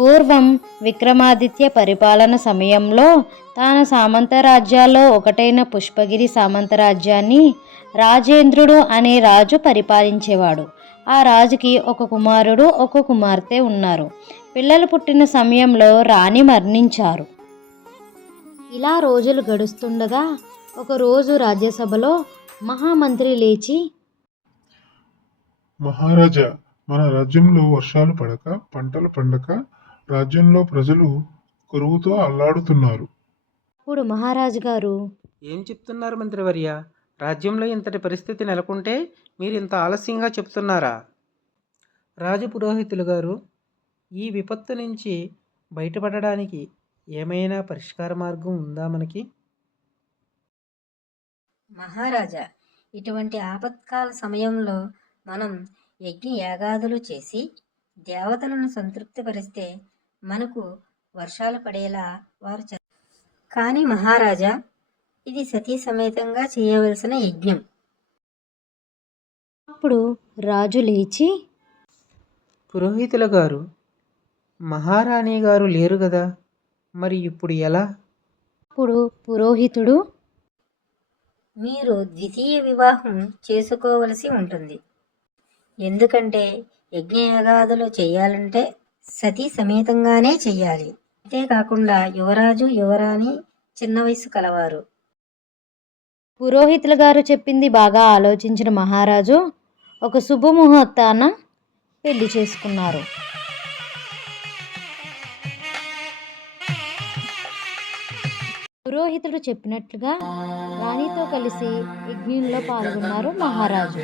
పూర్వం విక్రమాదిత్య పరిపాలన సమయంలో తాను సామంతరాజ్యాల్లో ఒకటైన పుష్పగిరి సామంతరాజ్యాన్ని రాజేంద్రుడు అనే రాజు పరిపాలించేవాడు. ఆ రాజుకి ఒక కుమారుడు ఒక కుమార్తె ఉన్నారు. పిల్లలు పుట్టిన సమయంలో రాణి మరణించారు. ఇలా రోజులు గడుస్తుండగా ఒకరోజు రాజ్యసభలో మహామంత్రి లేచి, మహారాజా, మన రాజ్యంలో వర్షాలు పడక పంటలు పండక రాజ్యంలో ప్రజలు కరువుతో అల్లాడుతున్నారు. అప్పుడు మహారాజు గారు, ఏం చెప్తున్నారు మంత్రివర్య? రాజ్యంలో ఇంతటి పరిస్థితి నెలకొంటే మీరు ఇంత ఆలస్యంగా చెప్తున్నారా? రాజపురోహితులు గారు, ఈ విపత్తు నుంచి బయటపడడానికి ఏమైనా పరిష్కార మార్గం ఉందా మనకి? మహారాజా, ఇటువంటి ఆపత్కాల సమయంలో మనం యజ్ఞ యాగాదులు చేసి దేవతలను సంతృప్తిపరిస్తే మనకు వర్షాలు పడేలా వారు కానీ మహారాజా, ఇది సతీ సమేతంగా చేయవలసిన యజ్ఞం. అప్పుడు రాజు లేచి, పురోహితుల గారు, మహారాణి గారు లేరు కదా, మరి ఇప్పుడు ఎలా? అప్పుడు పురోహితుడు, మీరు ద్వితీయ వివాహం చేసుకోవలసి ఉంటుంది. ఎందుకంటే యజ్ఞయాగాదులు చేయాలంటే సతీ సమేతంగానే చెయ్యాలి. అంతేకాకుండా యువరాజు యువరాణి చిన్న వయసు కలవారు. పురోహితుల గారు చెప్పింది బాగా ఆలోచించిన మహారాజు ఒక శుభముహూర్తాన పెళ్లి చేసుకున్నారు. పురోహితుడు చెప్పినట్లుగా రాణితో కలిసి యజ్ఞంలో పాల్గొన్నారు మహారాజు.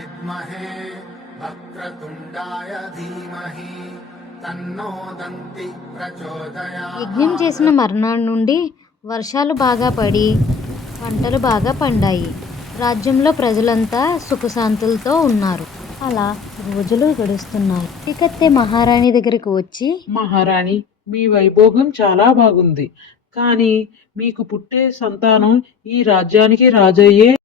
యజ్ఞం చేసిన మర్నాడు నుండి వర్షాలు బాగా పడి పంటలు బాగా పండాయి. రాజ్యంలో ప్రజలంతా సుఖశాంతులతో ఉన్నారు. అలా రోజులు గడుస్తున్నాయి. కత్తి మహారాణి దగ్గరికి వచ్చి, మహారాణి, మీ వైభోగం చాలా బాగుంది, కానీ మీకు పుట్టే సంతానం ఈ రాజ్యానికి రాజయ్యే